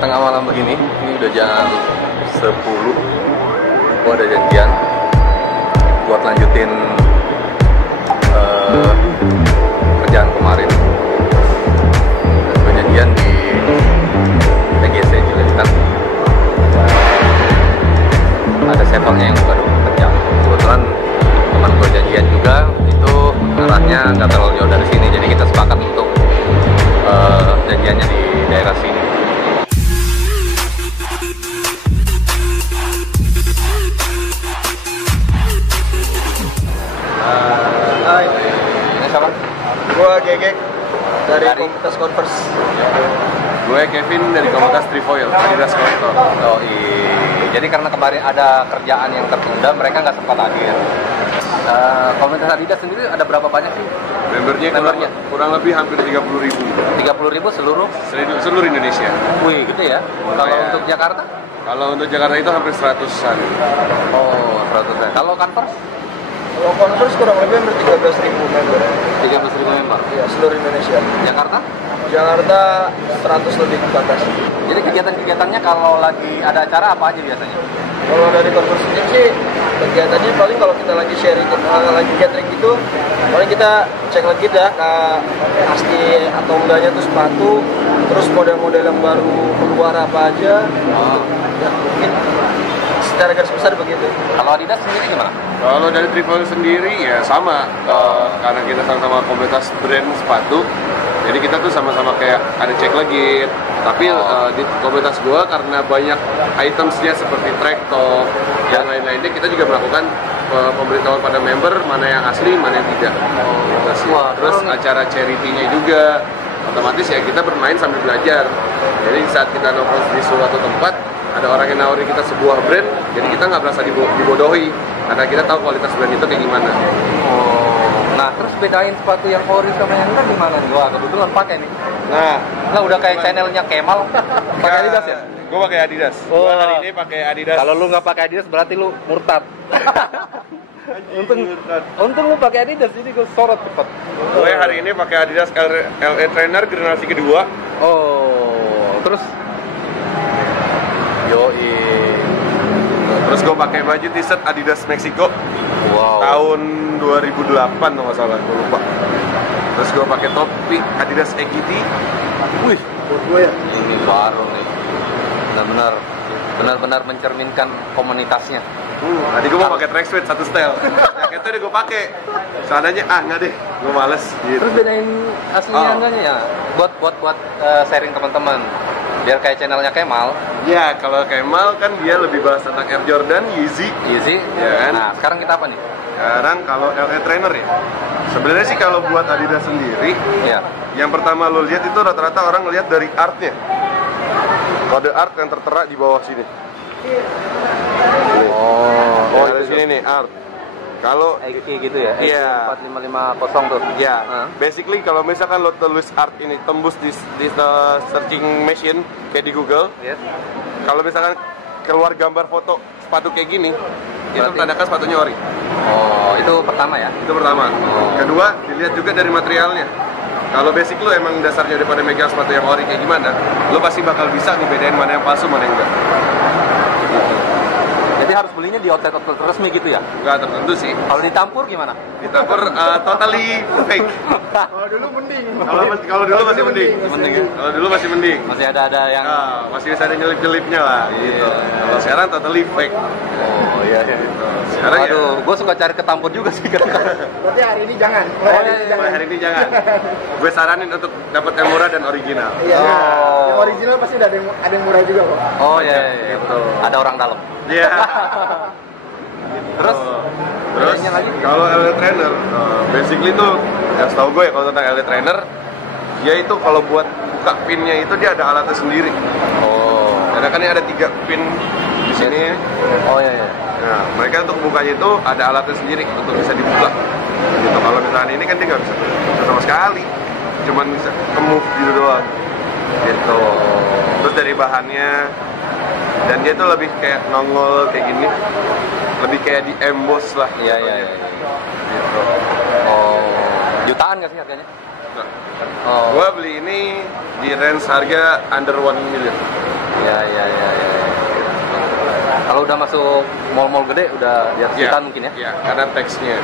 tengah malam begini, ini udah jam 10. Gua ada janjian buat lanjutin kerjaan kemarin. Dan gua janjian di PGC Cililitan. Ada setelnya yang buka 24 jam. Kebetulan teman gua janjian juga, itu arahnya nggak terlalu jauh dari sini, jadi kita sepakat untuk janjiannya di daerah sini. Hai, Ini siapa? gua Gegek dari komunitas Converse. Gue Kevin dari komunitas Trifoil, Adidas Collector. Oh iya. Jadi karena kemarin ada kerjaan yang tertunda, mereka nggak sempat hadir. Komunitas Adidas sendiri ada berapa banyak sih? Membernya kurang lebih hampir 30.000. 30.000 seluruh? Seluruh Indonesia. Wih, gede ya. Kalau Ya. untuk Jakarta? Kalau untuk Jakarta itu hampir 100-an. Oh, 100. Kalau Converse? Kalau Converse kurang lebih hampir 13.000 member. 13.000 member. Ya, seluruh Indonesia. Jakarta? Jakarta 100 lebih ke atas. Jadi kegiatan-kegiatannya kalau lagi ada acara apa aja biasanya? Kalau dari Converse ini sih kegiatannya paling kalau kita lagi sharing, lagi gathering gitu, paling kita cek lagi dah pasti atau enggaknya tuh sepatu, terus model-model yang baru keluar apa aja. Oh. Ya mungkin secara garis besar begitu. Kalau Adidas sendiri gimana? Kalau dari Trifoil sendiri ya sama, karena kita sama-sama komunitas brand sepatu. Jadi kita tuh sama-sama kayak ada cek lagi. Tapi di komunitas gua karena banyak itemsnya seperti track top dan lain-lainnya, kita juga melakukan pemberitahuan pada member mana yang asli, mana yang tidak. Gitu sih. Wah, Terus keren nih. acara charity-nya juga otomatis ya kita bermain sambil belajar. Jadi saat kita nongkrong di suatu tempat, ada orang yang nawarin kita sebuah brand, jadi kita nggak merasa dibodohi karena kita tahu kualitas brand itu kayak gimana. Oh. Nah, terus bedain sepatu yang ori sama yang enggak gimana nih? Wah, kebetulan pakai nih. Nah, udah kayak channelnya Kemal. Pakai Adidas ya? Gue pakai Adidas. Oh. Gua hari ini pakai Adidas. Kalau lu nggak pakai Adidas berarti lu murtad. Untung lu pakai Adidas, jadi gue sorot cepet. Gue hari ini pakai Adidas LA Trainer generasi kedua. Oh, terus yoi. Terus gue pakai baju t-shirt Adidas Meksiko Wow. tahun 2008 kalau nggak salah, gue lupa. Terus gue pakai topi Adidas EGT. Wih, Buat gue ya. ini baru nih. Benar-benar mencerminkan komunitasnya. Tadi gue mau pakai tracksuit satu style. Jaketnya udah gue pakai. Celananya nggak deh, gue males. Gitu. Terus bedain aslinya Oh. enggaknya ya? Buat sharing teman-teman. Biar kayak channelnya Kemal, Ya, kalau Kemal kan dia lebih bahas tentang Air Jordan, Yeezy. Yeezy. Ya kan? Nah, sekarang kita apa nih? Sekarang kalau LA Trainer ya. Sebenarnya sih kalau buat Adidas sendiri, Ya. yang pertama lo lihat itu rata-rata orang ngelihat dari artnya. Kode art yang tertera di bawah sini. Oh itu sini nih art. Kalau XP gitu ya? Iya. 4550 tuh. ya, Hah? basically kalau misalkan lo tulis art ini tembus di searching machine kayak di Google, Yes. kalau misalkan keluar gambar foto sepatu kayak gini, itu Berarti- tandanya sepatunya ori. Oh, itu pertama ya? Itu pertama. Oh. Kedua, dilihat juga dari materialnya. Kalau basic lo emang dasarnya daripada megang sepatu yang ori kayak gimana, lo pasti bakal bisa ngebedain mana yang palsu, mana yang enggak. Jadi harus belinya di outlet resmi gitu ya? Enggak tertentu sih. Kalau ditampur gimana? Ditampur totally fake. Kalau dulu mending. Kalau dulu masih mending. Mending ya? Kalau dulu masih mending. Masih ada yang... Masih bisa ada nyelip-nyelipnya lah gitu. Kalau sekarang totally fake. Oh iya. Sekarang ya. Aduh, gue suka cari ketampur juga sih kadang-kadang. Berarti hari ini jangan. Mulai hari ini jangan. Gue saranin untuk dapat yang murah dan original. Iya. Oh. Yang original pasti ada yang murah juga kok. Oh iya, iya. Gitu. Ada orang dalam. Iya. Terus? Terus Bedanya lagi? kalau LA Trainer, basically tuh yang setahu gue ya kalau tentang LA Trainer, dia itu kalau buat buka pinnya itu dia ada alatnya sendiri. Oh. Karena kan ini ada 3 pin di sini. Oh iya, iya. Nah, mereka untuk bukanya itu ada alatnya sendiri untuk bisa dibuka. Gitu. Kalau misalnya ini kan dia nggak bisa sama sekali, cuman bisa ke-move gitu doang. Gitu. Terus dari bahannya, dan dia tuh lebih kayak nongol kayak gini, lebih kayak di emboss lah. Iya, gitu iya, aja. iya. Gitu. Oh. Jutaan nggak sih harganya? Nah, Oh. gua beli ini di range harga under 1 million. Ya. Kalau udah masuk mall-mall gede udah di atas jutaan mungkin ya? Ya, karena teksnya.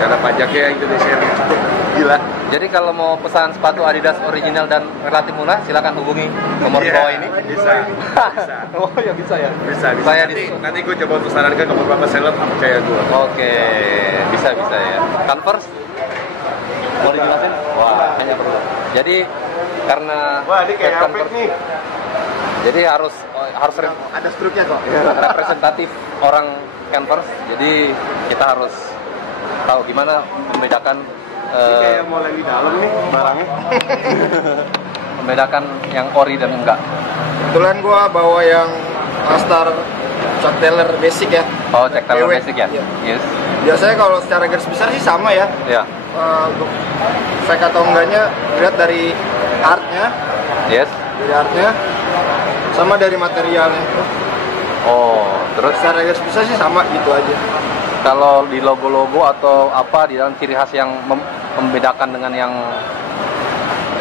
Karena pajaknya Indonesia yang cukup gila. Jadi kalau mau pesan sepatu Adidas original dan relatif murah, silakan hubungi nomor di bawah ini. Bisa. Oh ya bisa ya. Bisa. Saya Nanti gue coba untuk sarankan ke beberapa seller, percaya gue. Oke, bisa ya. Converse mau dijelasin? Wah, hanya perlu. Jadi karena Ini kayak Converse nih. Jadi harus Ada struknya kok. representatif orang Converse. Jadi kita harus tahu gimana membedakan Kayak mau lagi dalam nih barangnya. membedakan yang ori dan enggak. Kebetulan gua bawa yang All-Star Chuck Taylor basic ya. Oh, cek Taylor PW. basic ya? Iya. Yes. Biasanya kalau secara garis besar sih sama ya. Ya. Untuk fake atau enggaknya lihat dari artnya, Yes. sama dari materialnya. Oh, terus Secara garis besar sih sama gitu aja. kalau di logo-logo atau apa di dalam ciri khas yang membedakan dengan yang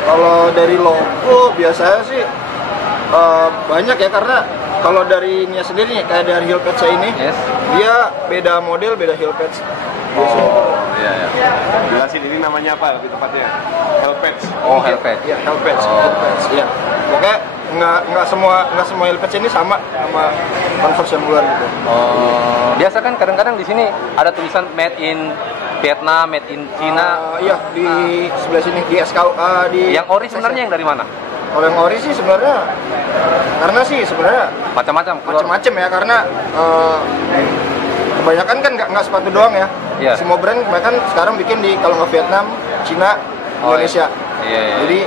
Kalau dari logo biasanya sih banyak ya, karena kalau dari ininya sendiri nih, kayak dari heel patch ini, yes. dia beda model, beda heel patch. Oh, iya. Jelasin ini namanya apa lebih tepatnya? Hellpatch. Oh, Hellpatch. Iya, heel patch. Oh. Heel patch. Iya. Pokoknya nggak semua heel patch ini sama Converse yang luar gitu. Oh, biasa kan kadang-kadang di sini ada tulisan made in Vietnam, made in China. Iya, di sebelah sini di SKU di Yang ori sebenarnya yang dari mana? Kalau yang ori sih sebenarnya Macam-macam. macam-macam ya, karena kebanyakan kan nggak sepatu doang ya. Iya. Semua brand kebanyakan sekarang bikin di kalau nggak Vietnam, Cina, Oh, Indonesia. iya. Jadi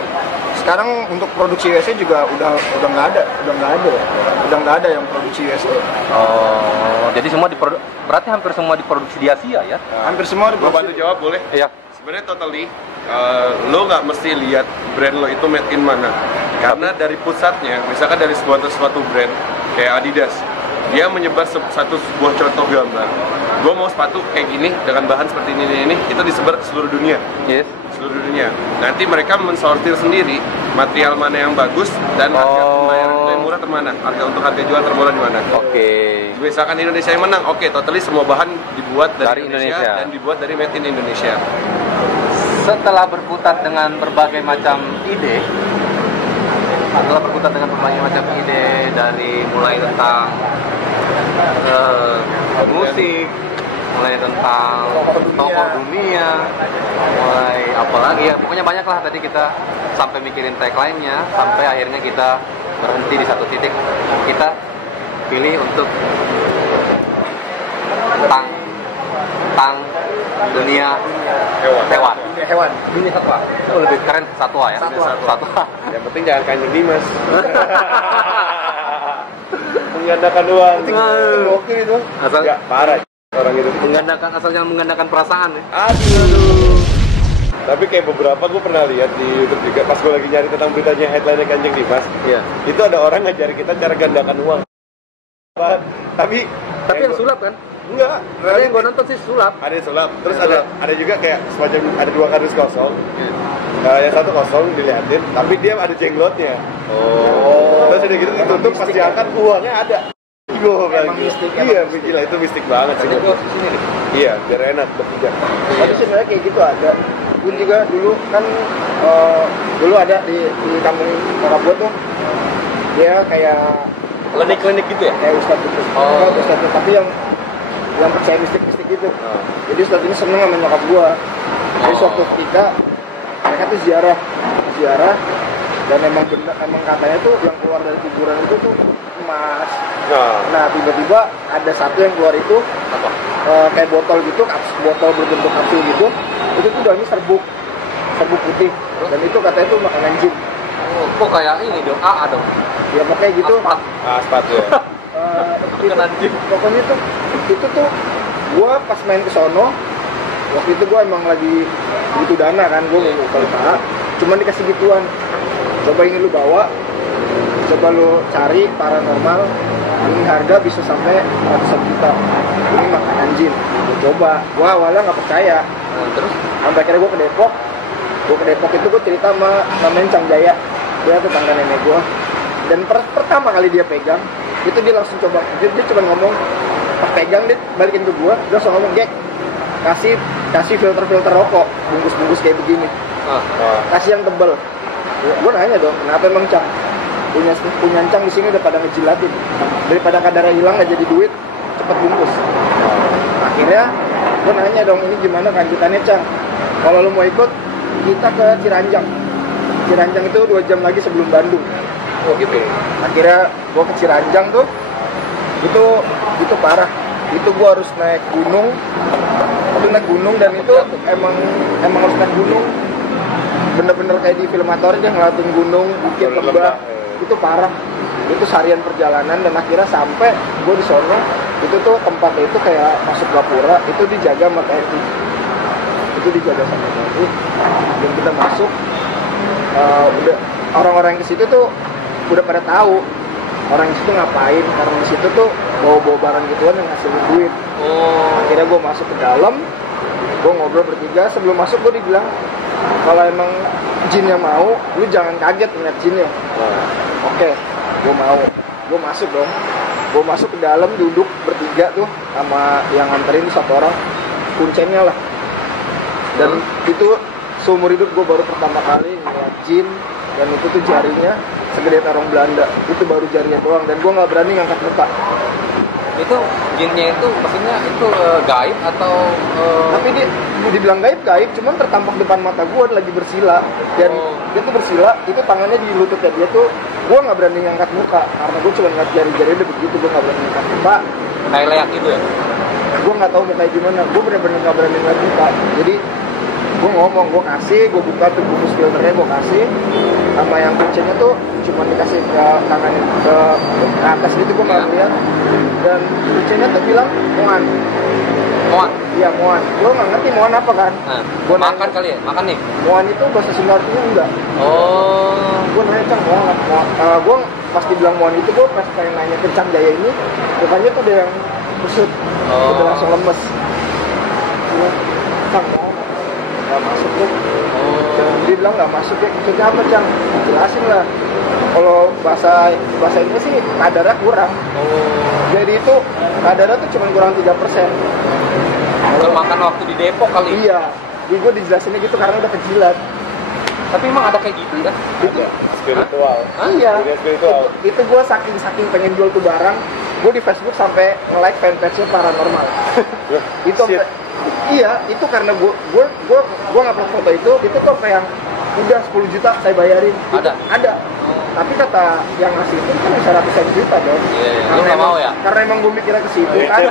sekarang untuk produksi USA juga udah nggak ada yang produksi USA. Oh, jadi semua berarti hampir semua diproduksi di Asia ya? Hampir semua Gue bantu jawab boleh? Iya. Sebenarnya totally, lo nggak mesti lihat brand lo itu made in mana. Karena dari pusatnya, misalkan dari suatu brand kayak Adidas, dia menyebar satu sebuah contoh gambar. Gue mau sepatu kayak gini dengan bahan seperti ini, itu disebar ke seluruh dunia. Yes. Seluruh dunia. Nanti mereka mensortir sendiri material mana yang bagus dan harga yang murah termana, harga jual termurah di mana. Oke. Misalkan Indonesia yang menang, oke, totally semua bahan dibuat dari Indonesia dan dibuat dari made in Indonesia. Setelah berkutat dengan berbagai macam ide, dari mulai tentang musik, mulai tentang tokoh dunia, mulai apa lagi ya, pokoknya banyak lah. Tadi kita sampai mikirin tagline-nya, sampai akhirnya kita berhenti di satu titik, kita pilih untuk tentang dunia hewan. Dunia satwa. Oh, lebih keren satwa ya. Satwa. Yang penting jangan Kanjeng Dimas. Menggandakan uang. Oke itu. Asal enggak parah orang itu. Jangan menggandakan perasaan ya. Aduh. Tapi kayak beberapa gue pernah lihat di YouTube juga pas gue lagi nyari tentang beritanya headline-nya Kanjeng Dimas. Iya. Itu ada orang ngajarin kita cara gandakan uang. Tapi yang sulap kan? Enggak. Ada yang gue nonton sih sulap. Ada yang sulap. Terus Ada ada juga kayak semacam ada dua kardus kosong. Yang satu kosong dilihatin, tapi dia ada jenglotnya. Oh. Terus udah gitu ditutup pas diangkat uangnya ada. Emang mistik. Iya, gila itu mistik banget sih. Sini nih. Iya, biar enak bekerja. Tapi sebenarnya kayak gitu ada. Gue juga dulu kan dulu ada di kampung nyokap gue tuh, dia kayak Klinik-klinik gitu ya? kayak ustadz gitu. Oh. Ustadz, tapi yang percaya mistik gitu. Jadi ustadz ini seneng sama nyokap gue. Jadi suatu ketika mereka tuh ziarah dan emang katanya tuh yang keluar dari kuburan itu tuh emas. Nah tiba-tiba ada satu yang keluar itu Apa? kayak botol gitu, botol berbentuk kapsul gitu. Itu tuh dalamnya serbuk putih. Dan itu katanya tuh makanan jin. Oh, kok kayak ini dong, AA dong. Ya pokoknya gitu. Sepatu ya. Makanan jin. Pokoknya itu tuh gua pas main ke sono, waktu itu gua emang lagi butuh dana kan, gua mau buka usaha, cuman dikasih gituan. Coba ini lu bawa, coba lu cari paranormal, ini harga bisa sampai ratusan juta. Ini makanan jin. Gua coba, gua awalnya nggak percaya. Terus? Sampai akhirnya gua ke Depok itu gua cerita sama namanya Cang Jaya, dia tetangga nenek gua. Dan pertama kali dia pegang itu dia langsung coba, dia cuma ngomong pas pegang, dia balikin ke gua, dia langsung ngomong, Gek, kasih filter rokok bungkus kayak begini, kasih yang tebel. Gua nanya dong, kenapa emang Cang? Punya Cang di sini udah pada ngejilatin, daripada kadarnya hilang nggak jadi duit, cepet bungkus. Akhirnya gua nanya dong, ini gimana lanjutannya Cang? Kalau lu mau ikut, kita ke Ciranjang itu 2 jam lagi sebelum Bandung. Oh gitu. Akhirnya gua ke Ciranjang tuh, itu parah. Itu gua harus naik gunung. Dan itu emang harus naik gunung. Bener-bener kayak di film aja ngeliatin gunung, bukit, lembah. Itu parah. Itu seharian perjalanan dan akhirnya sampai gua di sono. Itu tuh tempatnya itu kayak masuk gapura, itu dijaga sama TNI. Itu dijaga sama TNI. Dan kita masuk, udah orang-orang ke situ tuh udah pada tahu orang di situ ngapain, karena di situ tuh bawa barang gituan yang ngasilin duit. Akhirnya gue masuk ke dalam, gue ngobrol bertiga. Sebelum masuk gue dibilang, kalau emang jinnya mau, lu jangan kaget ngeliat jinnya. Oke, gue mau. Gue masuk dong. Gue masuk ke dalam, duduk bertiga tuh sama yang nganterin 1 orang, kuncinya lah. Dan itu seumur hidup gue baru pertama kali ngeliat jin, dan itu tuh jarinya segede tarung Belanda. Itu baru jarinya doang, dan gue nggak berani ngangkat muka. Itu jinnya itu maksudnya itu gaib atau Tapi dia dibilang gaib, cuman tertampak depan mata gue lagi bersila. Dan dia tuh bersila, itu tangannya di lututnya dia tuh. Gue nggak berani ngangkat muka karena gue cuma ngeliat jari-jari udah begitu, gue nggak berani ngangkat muka. kayak leak gitu ya? Gue nggak tahu mukanya gimana, gue bener-bener nggak berani ngeliat muka. Jadi gue ngomong, gue buka tuh bungkus filternya, gue kasih. Sama yang kuncinya tuh cuma dikasih ke tangan ke atas gitu, gue nggak lihat. Dan kuncinya tuh bilang Moan. Iya Moan. Gue nggak ngerti Moan apa kan. Gue makan kali ya, makan nih. Moan itu bahasa Sunda artinya enggak. Gue nanya Cang Moan. Gue pas dibilang Moan itu, gue pas pengen nanya ke Cang Jaya ini, mukanya tuh udah yang kusut, udah langsung lemes. Cang Moan nggak masuk tuh. Dia bilang nggak masuk ya, maksudnya apa Cang? Jelasin lah. Kalau bahasa ini sih kadarnya kurang. Jadi itu kadarnya tuh cuma kurang 3%. Kalau makan waktu di Depok kali. Iya. Jadi gue dijelasinnya gitu karena udah kejilat. Tapi emang ada kayak gitu ya? Itu spiritual. Iya. Spiritual. Itu gue saking pengen jual tuh barang, gue di Facebook sampai nge-like fanpage-nya paranormal. Itu iya, itu karena gue ngupload foto itu tuh apa yang udah 10 juta saya bayarin. Ada. Tapi kata yang ngasih itu kan bisa ratusan juta dong. Lu nggak mau ya? Karena emang gue mikirnya ke situ kan.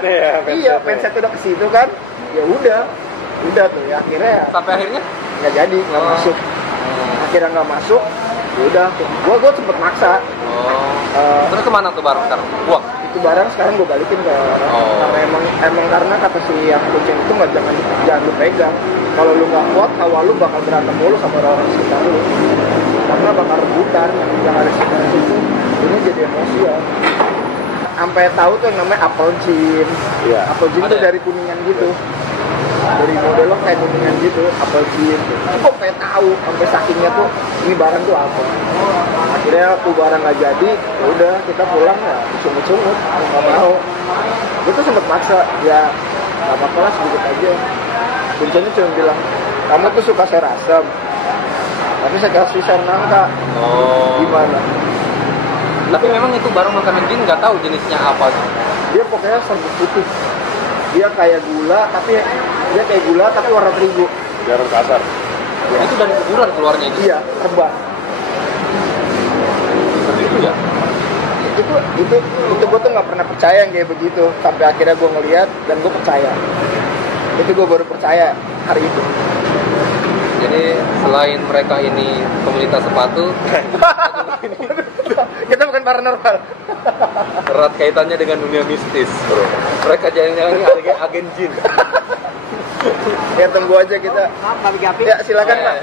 Iya, fanset udah ke situ kan. Ya udah tuh ya akhirnya. Sampai akhirnya nggak jadi, nggak masuk. Akhirnya nggak masuk. Ya udah, gue sempet maksa. Terus kemana tuh barang sekarang? Buang. Itu barang sekarang gue balikin ke orang. Karena emang karena kata si yang kucing itu nggak jangan lu pegang. Kalau lu nggak kuat, awal lu bakal berantem mulu sama orang sekitar lu. Karena bakal rebutan yang ada sekitar situ. Ini jadi emosi ya. Sampai tahu tuh yang namanya apel jin. Iya. Apel jin tuh dari kuningan gitu. Dari modelnya kayak kuningan gitu, apel jin. Gue pengen tahu sampai sakingnya tuh ini barang tuh apa. Akhirnya tuh barang nggak jadi, ya udah kita pulang ya, cungut-cungut, nggak mau. Gue tuh sempet maksa, ya nggak apa-apa lah sedikit aja. Kuncinya cuma bilang, kamu tuh suka sayur asam, tapi saya kasih sayur nangka. Gimana? Tapi memang itu barang makanan jin nggak tahu jenisnya apa. Dia pokoknya serbuk putih. Dia kayak gula, tapi warna terigu. Jarang kasar. Ya. Itu dari kuburan keluarnya itu. Iya, terbang. Itu ya. Itu gue tuh nggak pernah percaya yang kayak begitu, sampai akhirnya gue ngeliat dan gue percaya. Itu gue baru percaya hari itu. Jadi selain mereka ini komunitas sepatu, kita bukan paranormal. erat kaitannya dengan dunia mistis, bro. Mereka jangan-jangan agen jin. Ya tunggu aja kita. Ya silakan Pak.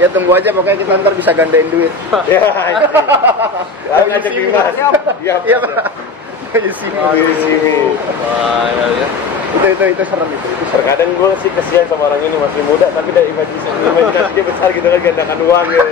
Ya tunggu aja, pokoknya kita ntar bisa gandain duit. Ya. Ngajak Dimas. Iya Pak. Ayo sini. Wah, ya. Itu serem itu. Terkadang gue sih kesian sama orang ini masih muda tapi dari imajinasi dia besar gitu kan, gandakan uang gitu.